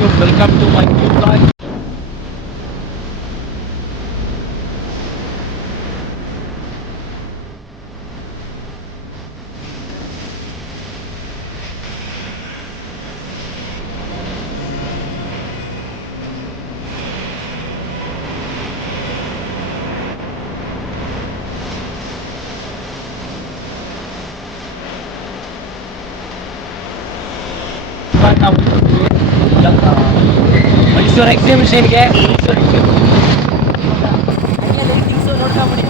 YouTube. Welcome to my new vlog. ನಾವು ಮೈಸೂರು ಎಕ್ಸಿಬಿಷನ್ಗೆ ನೋಡ್ಕೊಂಬಿಡಿ.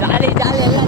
ಜಾಲಿ ಜಾಲಿ ಎಲ್ಲ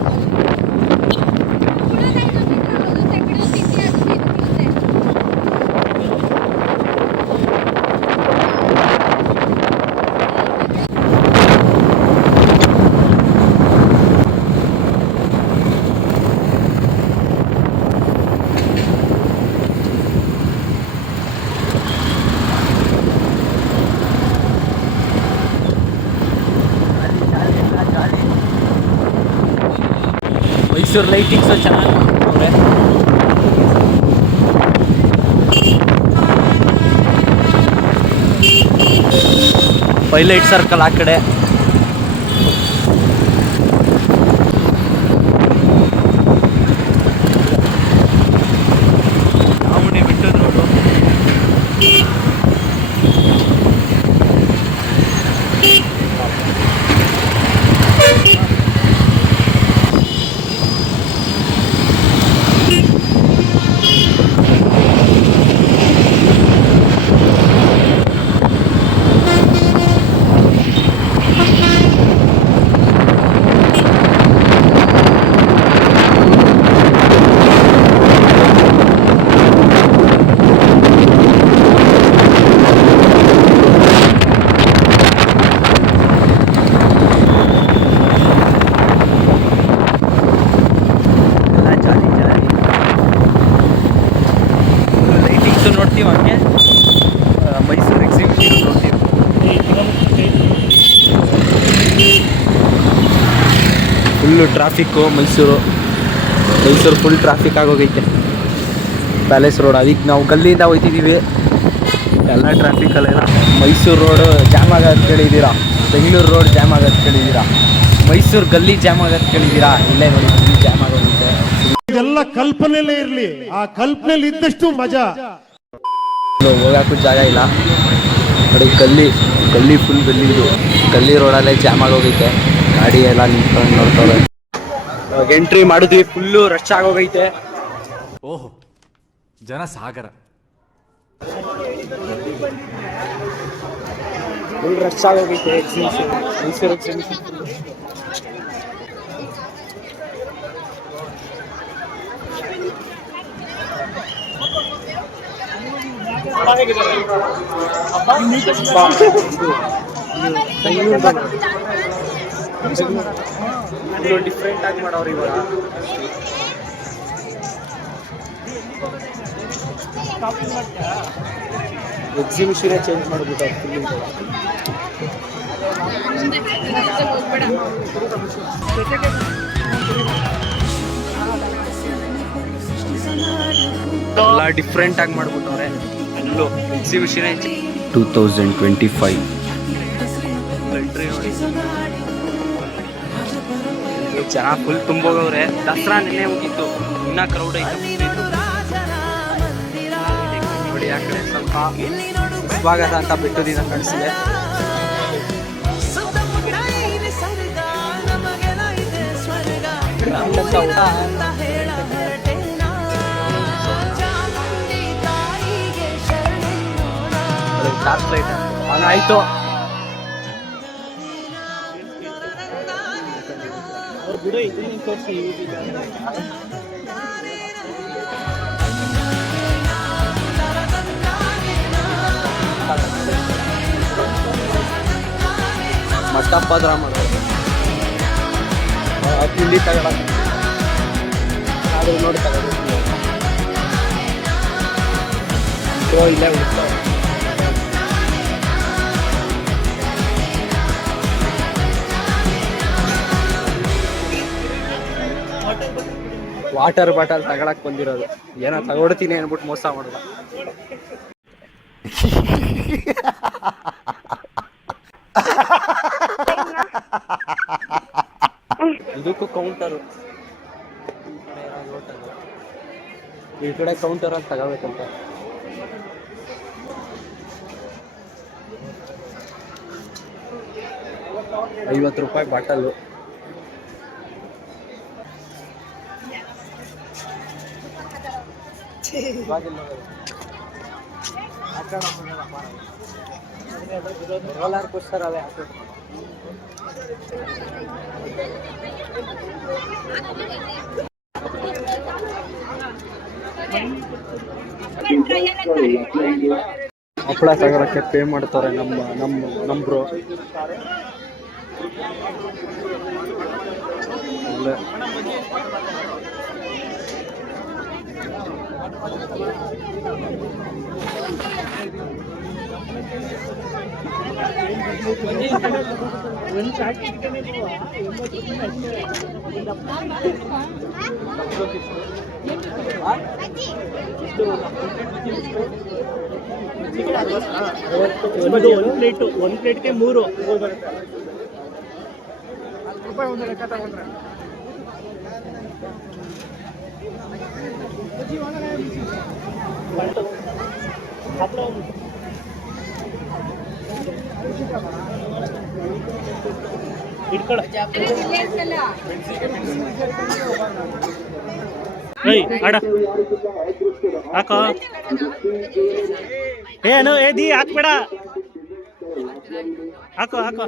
Mysuru lightings ಚೆನ್ನಾಗಿ ಮಾಡ್ಕೊಂಡ್ರೆ. ಪೈಲೈಟ್ ಸರ್ಕಲ್ ಆ ಕಡೆ ಚಾಮುಂಡಿ ಬೆಟ್ಟದ ರೋಡು. ನೋಡ್ತೀವಿ ಹಂಗೆ ಮೈಸೂರು ಎಕ್ಸಿಬಿಷನ್ ನೋಡ್ತೀವಿ. Full traffic Mysuru full traffic ಆಗೋಗೈತೆ. ಪ್ಯಾಲೇಸ್ ರೋಡ್ ಅದಕ್ಕೆ ನಾವು ಗಲ್ಲಿಯಿಂದ ಹೋಗ್ತಿದ್ದೀವಿ. ಎಲ್ಲ ಟ್ರಾಫಿಕಲ್ಲೆಲ್ಲ ಮೈಸೂರು ರೋಡು ಜಾಮ್ ಆಗೋದು ಕೇಳಿದ್ದೀರಾ, ಬೆಂಗಳೂರು ರೋಡ್ ಜಾಮ್ ಆಗೋದು ಕೇಳಿದ್ದೀರಾ, ಮೈಸೂರು ಗಲ್ಲಿ ಜಾಮ್ ಆಗೋದು ಕೇಳಿದ್ದೀರಾ. ಇಲ್ಲೇ ನೋಡಿ ಫುಲ್ ಜಾಮ್ ಆಗೋಗುತ್ತೆ. ಇದೆಲ್ಲ ಕಲ್ಪನೆಯಲ್ಲೇ ಇರಲಿ, ಆ ಕಲ್ಪನೆಯಲ್ಲಿ ಇದ್ದಷ್ಟು ಮಜಾ. ಹೋಗಕ್ಕೂ ಜಾಗ ಇಲ್ಲ ನೋಡಿ. ಗಲ್ಲಿ ಫುಲ್ ಗಲ್ಲಿ ರೋಡಲ್ಲೇ ಜಾಮ್ ಆಗೋಗೈತೆ. ಗಾಡಿ ಎಲ್ಲ ನಿಂತ್ಕೊಂಡು ನೋಡ್ತಾರೆ. ಎಂಟ್ರಿ ಮಾಡಿದ್ವಿ, ಫುಲ್ಲು ರಶ್ ಆಗೋಗೈತೆ. ಓಹೋ, ಜನ ಸಾಗರ. ಫುಲ್ ರಶ್ ಆಗೋಗೈತೆ ಎಕ್ಸಿಬಿಷನ್, ಮೈಸೂರು ಎಕ್ಸಿಬಿಷನ್. ಡಿಫ್ರೆಂಟ್ ಆಗಿ ಮಾಡೋರು ಇವಾಗ. ಎಕ್ಸಿಬಿಷನ್ ಚೇಂಜ್ ಮಾಡ್ಬಿಟ್ಟು ಎಲ್ಲ ಡಿಫ್ರೆಂಟ್ ಆಗಿ ಮಾಡ್ಬಿಟ್ಟವ್ರೆ. ಎಲ್ಲೂ ಎಕ್ಸಿಬಿಷನ್ 2025 ಎಂಟ್ರಿ ನೋಡಿ. ಜನ ಫುಲ್ ತುಂಬೋಗವ್ರೆ. ದಸರಾ ನೆನ್ನೆ ಹೋಗಿತ್ತು, ಇನ್ನ ಕ್ರೌಡ್ ಐತೆ ನೋಡಿ. ಆ ಕಡೆ ಸ್ವಲ್ಪ ಸ್ವಾಗತ ಅಂತ ಬೆಟ್ಟದಿಂದ ಕಾಣಿಸಿದೆ. ಆಯ್ತು ಮಟ್ಟಪ್ಪದ್ರ ಮಾಡೋದು ತಿಂಡಿ ತಗೊಳ ನೋಡಿ ತಗೊಳ್ಳಿ. ಇಲ್ಲೇ ಉಳಿಸ್ತಾರೆ. ವಾಟರ್ ಬಾಟಲ್ ತಗೊಳಕ್ ಬಂದಿರೋದು. ಏನೋ ತಗೊಡ್ತೀನಿ ಅಂದ್ಬಿಟ್ಟು ಮೋಸ ಮಾಡೋದು. ಇದಕ್ಕೂ ಕೌಂಟರು, ಈ ಕಡೆ ಕೌಂಟರ್ ಅಂತ ತಗೋಬೇಕಂತ. ₹50 ಬಾಟಲು. ಹಪ್ಪಳ ತಗೊಳಕ್ಕೆ ಪೇ ಮಾಡ್ತಾರೆ ನಮ್ಮ ಬ್ರೋ. ಒಂದು ಪ್ಲೇಟ್ಗೆ 3 ರೂಪಾಯಿ ಒಂದು ಲೆಕ್ಕ ತಗೊಂಡ್ರೆ. ಹಾಕೋ ಏನು ಏದಿ ಹಾಕ್ಬೇಡ, ಹಾಕೋ ಹಾಕೋ.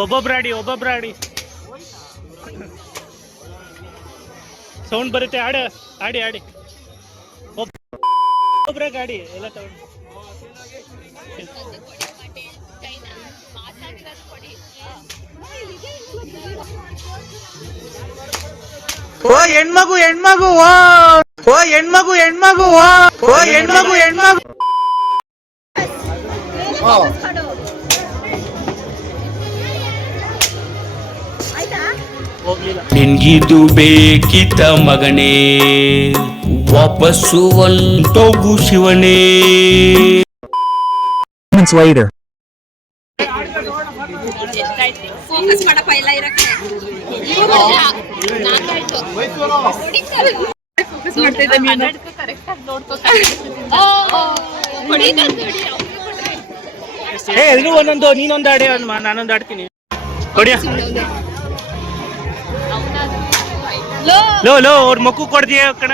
ಒಬ್ಬೊಬ್ರಾಡಿ ಸೌಂಡ್ ಬರುತ್ತೆ. ಆಡಿ ಒಬ್ಬರೇ ಗಾಡಿ ಎಲ್ಲ ತಗೊಂಡು. ಓ ಹೆಣ್ಮಗು ಓ ಹೆಣ್ಮಗು ನಿನ್ಗಿದು ಬೇಕಿತ್ತ ಮಗನೇ, ವಾಪಸ್ಸು ಒಂಟೋಗು ಶಿವನೇ. ಫೋಕಸ್ ಮಾಡಪ್ಪ, ಎಲ್ಲ ಇರಕ್ಕೆ ಎಲ್ರು ಒಂದೊಂದು, ನೀನೊಂದು ಆಡಿ, ನಾನೊಂದು ಆಡ್ತೀನಿ. ಕೊಡಿಯ ಲೋ ಅವ್ರ ಮಕ್ಕು ಕೊಡ್ತೀಯ ಕಣ.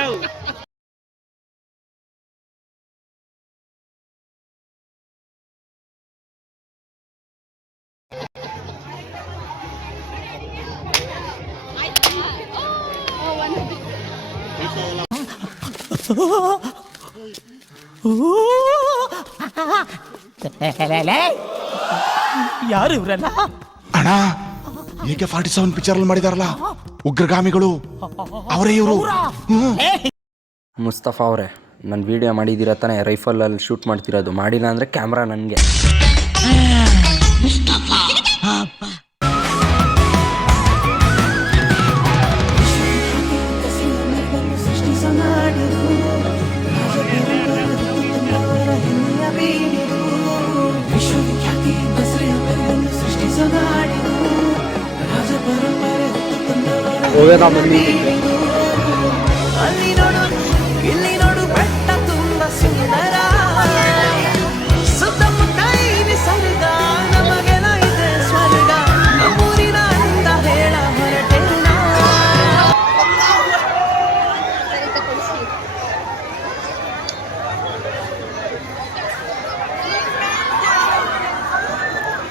ಯಾರು ಇವ್ರಲ್ಲ ಅಣ್ಣ? AK-47 ಪಿಕ್ಚರ್ ಅಲ್ಲಿ ಮಾಡಿದಾರಲ್ಲ ಉಗ್ರಗಾಮಿಗಳು, ಅವರೇ ಇವರು. ಮುಸ್ತಫಾ ಅವರೇ, ನನ್ನ ವಿಡಿಯೋ ಮಾಡಿದ್ದೀರ ತಾನೇ? ರೈಫಲಲ್ಲಿ ಶೂಟ್ ಮಾಡ್ತಿರೋದು. ಮಾಡಿಲ್ಲ ಅಂದರೆ ಕ್ಯಾಮ್ರಾ ನನಗೆ. ಹೋಗೋದಾ ಮಂದಿ? ಅಲ್ಲಿ ನೋಡು ಇಲ್ಲಿ ನೋಡು, ಬೆಟ್ಟ ತುಂಬ ಸುಂದರ, ಸುತ್ತಮುತ್ತ ಇದೆ ಸ್ವರ್ಗ, ನಮಗೆಲ್ಲ ಇದೆ ಸ್ವರ್ಗ, ನಮ್ಮೂರಿನ ಅಂದ ಹೇಳ ಹೊರಟೇನ.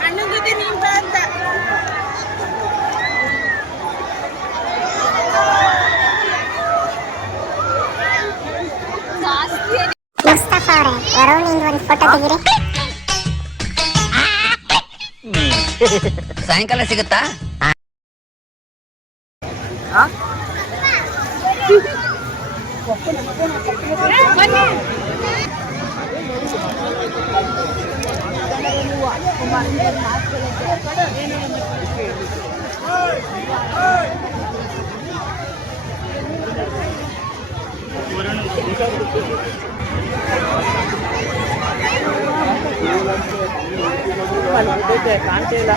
ಅಣ್ಣನ ಜೊತೆ ನೀನ್ ಬಾ ಅಂತ. ಮುಸ್ತಫಾ ಅವರೇ, ವರುಣಿಂದ ಒಂದು ಫೋಟೋ ತೆಗೀರಿ. ಸಾಯಂಕಾಲ ಸಿಗುತ್ತಾ? ಕಾಣ್ತಾ ಇಲ್ಲ.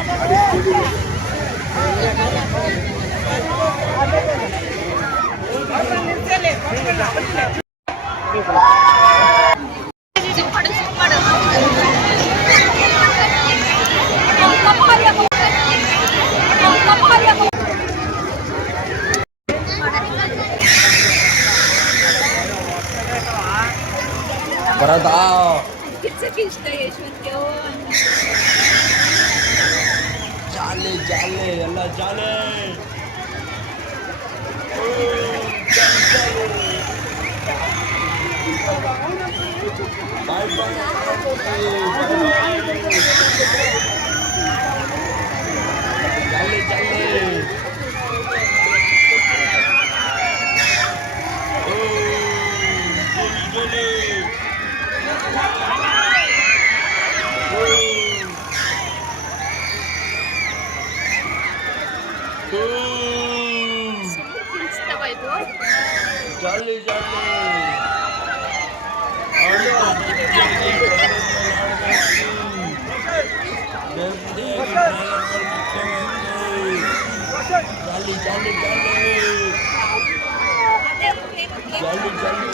ಬರೋದಾ ಇಷ್ಟ ಯಶವಂತ ಜಾಲೆ ಜಾಲೆ ಎಲ್ಲ ಜಾಲೆ. ಬಾಯ್ ಬಾಯ್ ಜಾಲೆ ಜಾಲೆ. ಜಾಲಿ ಜಾಲಿ ಜಾಲಿ ಜಾಲಿ ಜಾಲಿ ಜಾಲಿ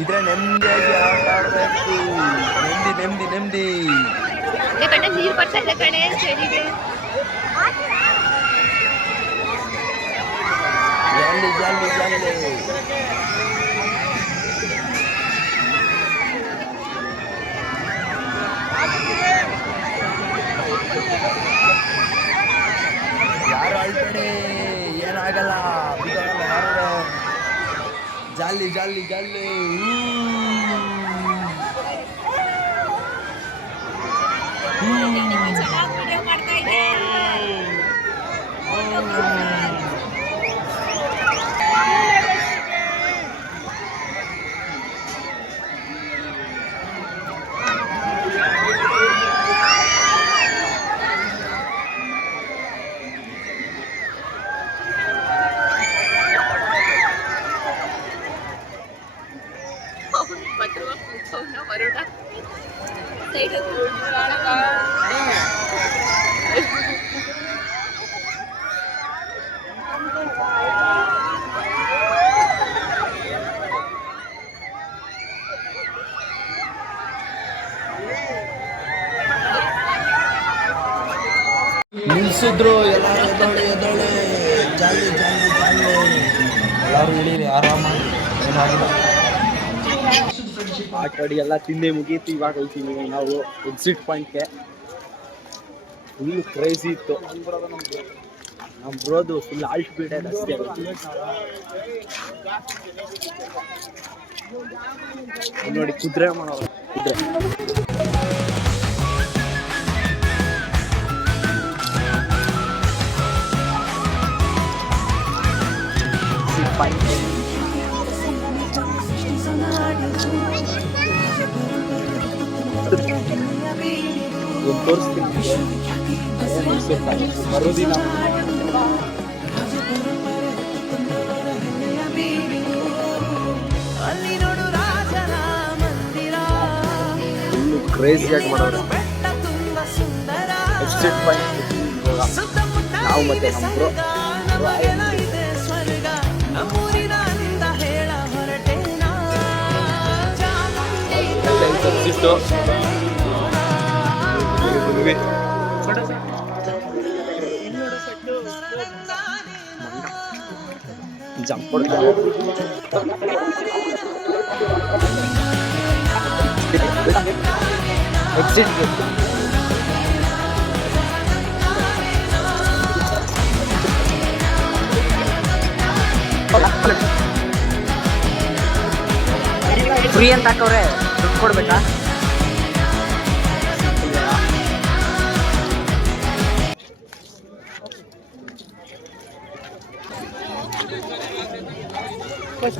ಇದ್ರೆ ನೆಮ್ಮದಿಯಾಗಿ ಆಟ ಆಡಬೇಕು. ನೆಮ್ಮದಿ ನೆಮ್ಮದಿ ನೆಮ್ಮದಿ. ಕಡೆ ನೀರು ಬರ್ತಾ ಇದೆ ಕಡೆ ಚೆರಿಗೆ. ಜಾಲಿ ಜಾಲಿ ಜಾಲಿ. ಯಾರು ಅಳ್ಬೇಡಿ, ಏನಾಗಲ್ಲ, ಬಿಡೋಲ್ಲ ಯಾರು. ಜಾಲಿ ಜಾಲಿ ಜಾಲಿ. ಚೆನ್ನಾಗಿ ವಿಡಿಯೋ ಮಾಡ್ತಾ ಇದೆ. ವರುಣ ಸೈಡ್ ನಿಲ್ಸಿದ್ರು ಎಲ್ಲ ಎದೊಳೆ ಎದೊಳೆ. ಜಾಲಿ ಜಾಲಿ ಜಾಲಿ. ಎಲ್ಲರೂ ಇಳೀರಿ ಆರಾಮಾಗಿ, ಏನಾಗಿಲ್ಲ. ಆಟ ಆಡಿ ಎಲ್ಲ ತಿಂದೆ ಮುಗೀತು. ಇವಾಗ ಹೋಗ್ತೀವಿ ನಾವು ಎಕ್ಸಿಟ್ ಪಾಯಿಂಟ್ಗೆ. ಫುಲ್ ಕ್ರೇಜಿ ಇತ್ತು ನಮ್ಮ ಬ್ರೋದು. ಫುಲ್ ಆಲ್ಟ್ ಬೀಡೆ ರಸ್ತೆ. ನೋಡಿ ಕುದುರೆ ಮಾಡೋರು, ಕುದುರೆ. ತೋರಿಸ್ತೀನಿ ಮರುದಿನ. ಅಲ್ಲಿ ನೋಡು ರಾಜನ ಮಂದಿರ, ಫುಲ್ಲು ಕ್ರೇಜಿಯಾಗಿ ಮಾಡೋರು. ಬೆಟ್ಟ ತುಂಬ ಸುಂದರ, ಎಕ್ಸಿಟ್ ಪಾಯಿಂಟ್ ಸುತ್ತಮುತ್ತ ನಾವು ಮತ್ತೆ ನಮ್ಮ ಬ್ರೋ. ನಮಗೆಲ್ಲ ಇದೆ ಸ್ವರ್ಗ, ನಮ್ಮೂರಿನ ಅಂದ ಹೇಳ ಹೊರಟೇನ. ಎಲ್ಲ ಬಂದಿವಿ. ಜಂಪ್ ಎಕ್ಸಿಟ್ ಫ್ರೀ ಅಂತ ಹಾಕವ್ರೆ, ದುಡ್ಡು ಕೊಡ್ಬೇಕಾ?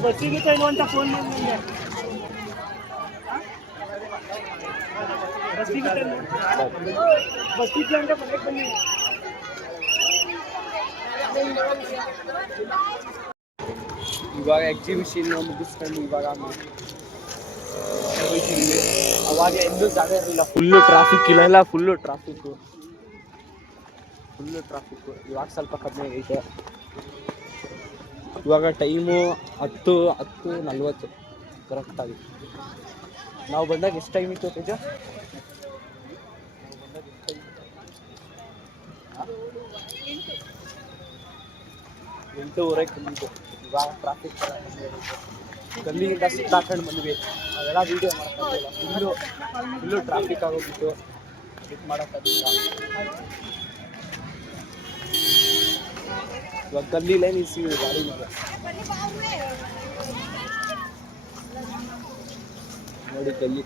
ಬಸ್ಸಿಗೆ ಅಂತ ಫೋನ್ ಮಾಡಿ ನನಗೆ. ಬಸ್ಸಿಗೆ ಅಂತ ಮನೆಗೆ ಬನ್ನಿ. ಇವಾಗ ಎಕ್ಸಿಬಿಷನ್ ಮುಗಿಸ್ಕೊಂಡು ಇವಾಗ ಅವಾಗ ಎಂದೂ ಜಾಗ ಇರಲಿಲ್ಲ, ಫುಲ್ಲು ಟ್ರಾಫಿಕ್. ಇಲ್ಲ ಫುಲ್ಲು ಟ್ರಾಫಿಕ್ಕು. ಇವಾಗ ಸ್ವಲ್ಪ ಕಡಿಮೆ ಆಗೈತೆ. ಇವಾಗ ಟೈಮು 10:40 ಕರೆಕ್ಟಾಗಿ. ನಾವು ಬಂದಾಗ ಎಷ್ಟು ಟೈಮ್ ಇತ್ತು ತೇಜ? 8:30 ಬಂದಿದ್ದು. ಇವಾಗ ಟ್ರಾಫಿಕ್ ಗಲ್ಲಿಯಿಂದ ಸುತ್ತಾಕೊಂಡು ಬಂದ್ವಿ. ಅದೆಲ್ಲ ವೀಡಿಯೋ ಮಾಡೋಕ್ಕಾಗಲಿಲ್ಲ, ಫುಲ್ಲು ಟ್ರಾಫಿಕ್ ಆಗೋಗ್ಬಿಟ್ಟು ಇದು ಮಾಡೋಕ್ಕಾಗಲಿಲ್ಲ. ಇವಾಗ ಗಲ್ಲಿಲೇ ನಿಲ್ಸಿದ್ವಿ ಗಾಡಿ ಮೇಲೆ. ನೋಡಿ ಗಲ್ಲಿ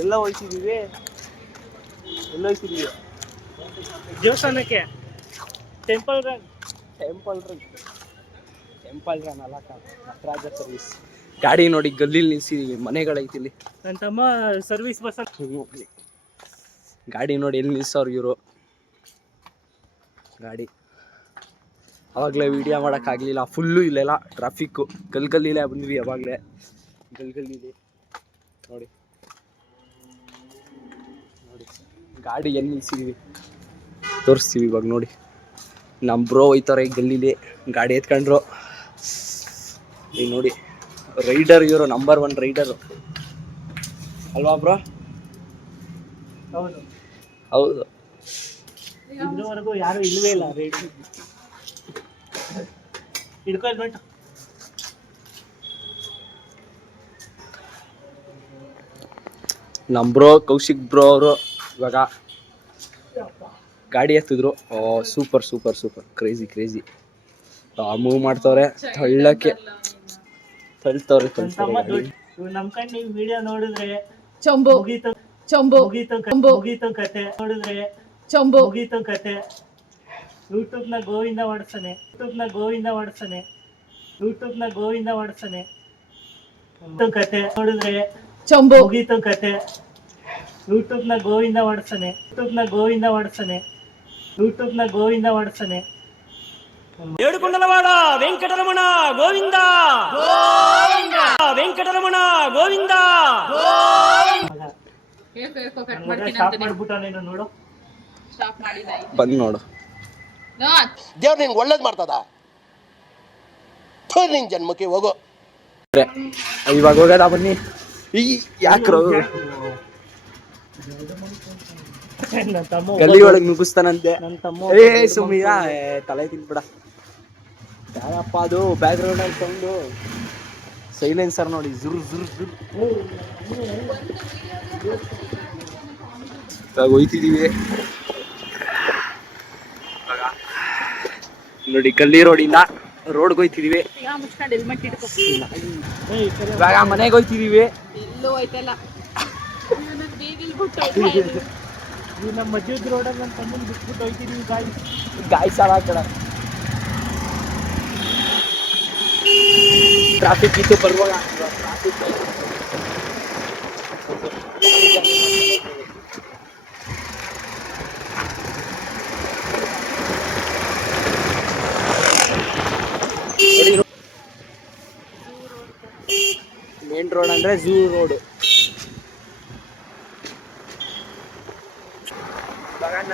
ಎಲ್ಲ ಹೋಯ್ತಿದ್ದೀವಿ. ದೇವಸ್ಥಾನಕ್ಕೆ ಟೆಂಪಲ್ ರನ್ ಅಲ್ಲ, ನಟರಾಜ ಸರ್ವಿಸ್ ಗಾಡಿ ನೋಡಿ ಗಲ್ಲಿಲಿ ನಿಲ್ಸಿದೀವಿ. ಮನೆಗಳೈತಿ ಇಲ್ಲಿ. ನನ್ನ ತಮ್ಮ ಸರ್ವಿಸ್ ಬಸ್ ಗಾಡಿ ನೋಡಿ ಎಲ್ಲಿ ನಿಲ್ಸೋರು ಇವರು. ಗಾಡಿ ಅವಾಗಲೇ ವಿಡಿಯೋ ಮಾಡೋಕ್ಕಾಗಲಿಲ್ಲ, ಫುಲ್ಲು ಇಲ್ಲೆಲ್ಲ ಟ್ರಾಫಿಕ್ಕು. ಗಲ್ಲಿಲೇ ಬಂದ್ವಿ ಅವಾಗಲೇ. ಗಲ್ಲಿಲಿ ನೋಡಿ ಗಾಡಿ ಎಲ್ಲಿ ನಿಲ್ಸಿದೀವಿ ತೋರಿಸ್ತೀವಿ ಇವಾಗ. ನೋಡಿ ನಮ್ಮ ಬ್ರೋ ಹೋಯ್ತಾರೆ ಗಲ್ಲಿಲಿ, ಗಾಡಿ ಎತ್ಕೊಂಡ್ರು. ಈಗ ನೋಡಿ ರೈಡರ್ ಇವರು, ನಂಬರ್ 1 ರೈಡರು ಅಲ್ವಾ ಬ್ರೋ? ಹೌದು. ಇದುವರೆಗೂ ಯಾರು ಇಲ್ವೇ ಇಲ್ಲ ರೈಡರ್. ಹಿಡ್ಕೊಳ್ಬೇಡ. ನಮ್ಮ ಬ್ರೋ ಕೌಶಿಕ್ ಬ್ರೋ ಅವರು ಇವಾಗ ಗಾಡಿ ಎತ್ತಿದ್ರು. ಸೂಪರ್ ಕ್ರೇಜಿ ಮೂವ್ ಮಾಡ್ತವ್ರೆ. ತಳ್ಳಕ್ಕೆ ತಳ್ತವ್ರೆ. ನಮ್ಮ ಕಣ್ಣು ನೀವು ವಿಡಿಯೋ ನೋಡಿದ್ರೆ ಮುಗೀತು ಕತೆ. ಯೂಟ್ಯೂಬ್ನ ಗೋವಿಂದ ಮಾಡಿಸ್ತಾನೆ. ಕತೆ ನೋಡಿದ್ರೆ ಮುಗೀತು ಕತೆ. ಯೂಟ್ಯೂಬ್ನ ಗೋವಿಂದ ಮಾಡಿಸ್ತಾನೆ. ಏಡುಕೊಂಡಲವಾಡ ವೆಂಕಟರಮಣ ಗೋವಿಂದ. ಸ್ಟಾಪ್ ಮಾಡ್ಬಿಟ್ಟ ನೀನು ನೋಡು. ಬಂದು ನೋಡು. ದೇವ್ರು ನಿನ್ಗೆ ಒಳ್ಳೇದು ಮಾಡ್ತದ. ನಿನ್ ಜನ್ಮಕ್ಕೆ ಹೋಗೋ. ಇವಾಗ ಹೋಗೋದ ಬನ್ನಿ. ಈ ಯಾಕ್ರೋ ಗಲ್ಲಿ ಒಳಗೆ ನುಗ್ಗಿಸ್ತಾನಂತೆ. ಸುಮ್ಮೀರ ತಲೆ ತಿನ್ಬಿಡ. ಯಾರಪ್ಪ ಅದು ಬ್ಯಾಕ್ ಗ್ರೌಂಡ್ ಅಲ್ಲಿ ಸೌಂಡು? ಸೈಲೆನ್ಸರ್ ನೋಡಿ. ಜುರ್ ಇವಾಗ ಹೋಯ್ತಿದೀವಿ. ನೋಡಿ ಗಲ್ಲಿ ರೋಡಿಂದ ರೋಡ್ಗೆ ಹೋಯ್ತಿದೀವಿ. ಇವಾಗ ಮನೆಗೆ ಹೋಯ್ತಿದೀವಿ. ನಮ್ಮ ಮಧ್ಯದ ರೋಡಲ್ಲಿ ನನ್ನ ತಮ್ಮನ ಬಿಟ್ಬಿಟ್ಟು ಹೋಯ್ತಿದೀವಿ. ಗಾಯ ಸಾಲ ಕಡ ಟ್ರಾಫಿಕ್ ಇತ್ತು ಬರುವಾಗ. ಮೇನ್ ರೋಡ್ ಅಂದ್ರೆ ಝೂ ರೋಡ್.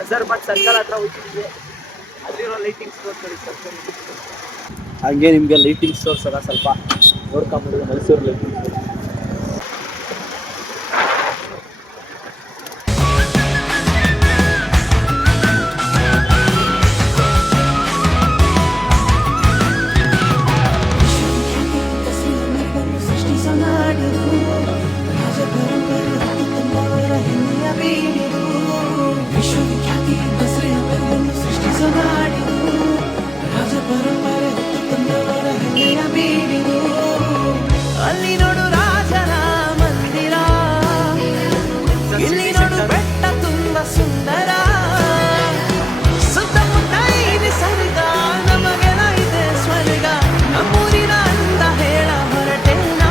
ನಜರ್ಬಾದ್ ಸರ್ಕಲ್ ಹತ್ರ ಹೋಗ್ತಿದ್ವಿ. ಅಲ್ಲಿರೋ ಲೈಟಿಂಗ್ಸ್ ನೋಡ್ಕೊಳ್ಳಿ ಸರ್ಕಲ್. ಹಂಗೆ ನಿಮಗೆ ಲೈಟಿಂಗ್ಸ್ ತೋರ್ಸೋದ ಸ್ವಲ್ಪ ನೋಡ್ಕೊಂಬಿಡಿ ಮೈಸೂರು ಲೈಟಿಂಗ್ಸ್. ಅಲ್ಲಿ ನೋಡು ರಾಜರ ಮಂದಿರ, ಇಲ್ಲಿ ನೋಡು ಬೆಟ್ಟ ತುಂಬ ಸುಂದರ, ಸುತ್ತಮುತ್ತ ಇದೆ ಸ್ವರ್ಗ, ನಮಗೆಲ್ಲ ಇದೆ ಸ್ವರ್ಗ, ನಮ್ಮೂರಿನ ಅಂತ ಹೇಳ ಹೊರಟೆಲ್ಲ.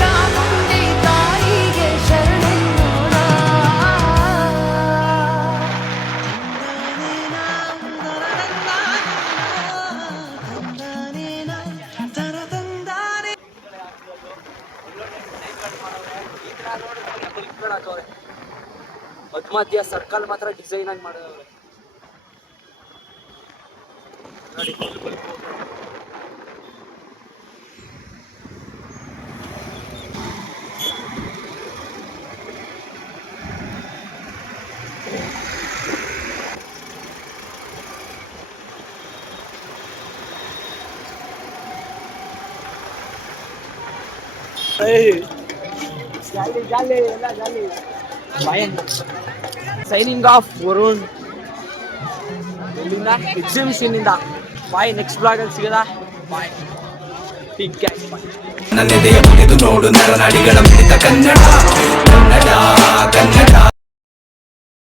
ಚಾಮುಂಡಿ ತಾಯಿಗೆ ಶರಣೆನ್ನೋಣ. ಮಧ್ಯ ಸರ್ಕಲ್ ಮಾತ್ರ ಡಿಸೈನ್ ಆಗಿ ಮಾಡಿದವ್ರೆ ನೋಡಿ. ಜಾಲಿ ಎಲ್ಲ ಜಾಲಿ. ಸೈನಿಂಗ್ ಆಫ್ ವರುಣ್ ಇಲ್ಲಿಂದ ಎಕ್ಸಿಬಿಷನ್ನಿಂದ. ಬಾಯ್, ನೆಕ್ಸ್ಟ್ ಬ್ಲಾಗಲ್ಲಿ ಸಿಗದ. ಬಾಯ್, ಟಿಕ್ ಕ್ಯಾಚ್ ಬಾಯ್. ನನ್ನೆದೆಯ ಮುಗಿದು ನೋಡು ನರನಾಡಿಗಳ ಮಿಡಿತ ಕನ್ನಡ.